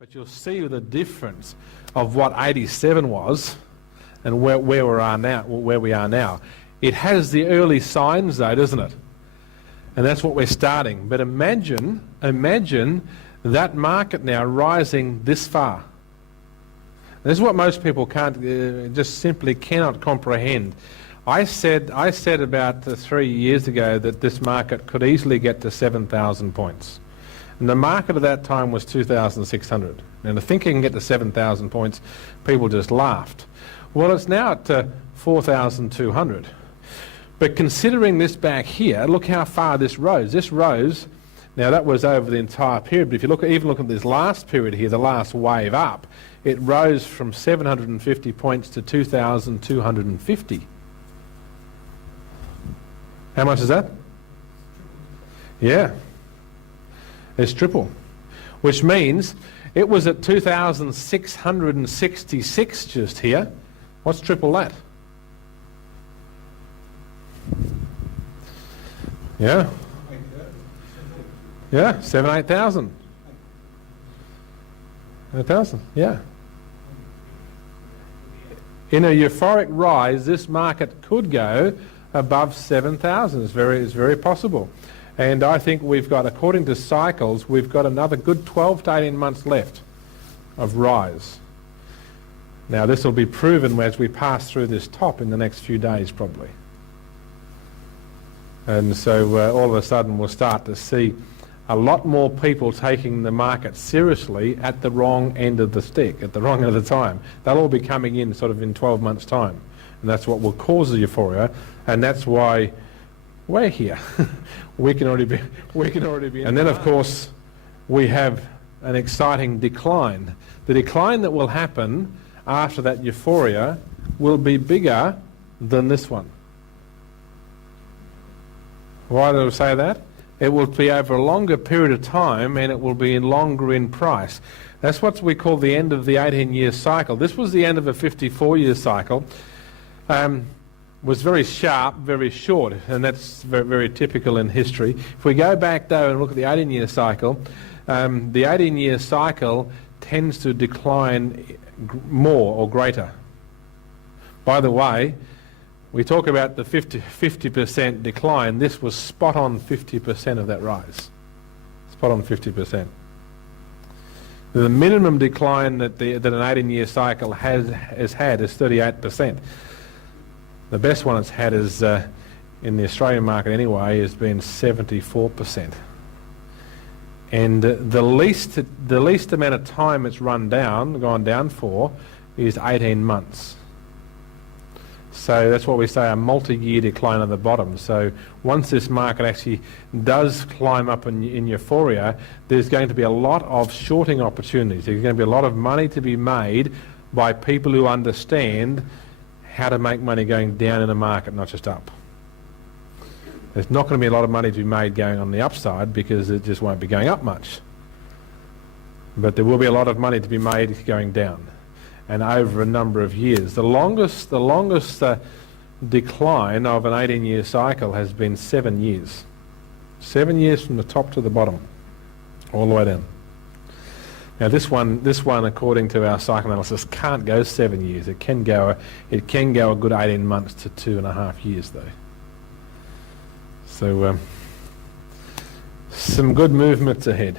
But you'll see the difference of what 87 was and where we are now. It has the early signs though, doesn't it? And that's what we're starting. But imagine that market now rising this far. This is what most people can't, just simply cannot comprehend. I said about 3 years ago that this market could easily get to 7,000 points. And the market at that time was 2,600. And to think it can get to 7,000 points, people just laughed. Well, it's now at 4,200. But considering this back here, look how far this rose. This rose, now that was over the entire period, but if you even look at this last period here, the last wave up, it rose from 750 points to 2,250. How much is that? Yeah. It's triple. Which means it was at 2,666 just here. What's triple that? Yeah. Yeah, 8,000. 8,000, yeah. In a euphoric rise, this market could go above 7,000. It's very possible. And I think we've got, according to cycles, we've got another good 12 to 18 months left of rise. Now this will be proven as we pass through this top in the next few days probably. And so all of a sudden we'll start to see a lot more people taking the market seriously at the wrong end of the stick, at the wrong end of the time. They'll all be coming in sort of in 12 months' time. And that's what will cause the euphoria, and that's why we're here. we can already be and then of course we have an exciting decline. The decline that will happen after that euphoria will be bigger than this one. Why do I say that? It will be over a longer period of time and it will be longer in price. That's what we call the end of the 18-year cycle. This was the end of a 54-year cycle. Was very sharp, very short, and that's very typical in history. If we go back though and look at the 18-year cycle, the 18-year cycle tends to decline more or greater. By the way, we talk about the 50% decline. This was spot on 50% of that rise. Spot on 50%. The minimum decline that an 18-year cycle has had is 38%. The best one it's had is, in the Australian market anyway, has been 74%. And the least amount of time it's gone down for, is 18 months. So that's what we say, a multi-year decline at the bottom. So once this market actually does climb up in euphoria, there's going to be a lot of shorting opportunities. There's going to be a lot of money to be made by people who understand how to make money going down in a market, not just up. There's not going to be a lot of money to be made going on the upside because it just won't be going up much. But there will be a lot of money to be made going down, and over a number of years. The longest decline of an 18-year cycle has been 7 years. 7 years from the top to the bottom, all the way down. Now this one, according to our psychoanalysis, can't go 7 years. It can go a good 18 months to 2.5 years, though. So some good movements ahead.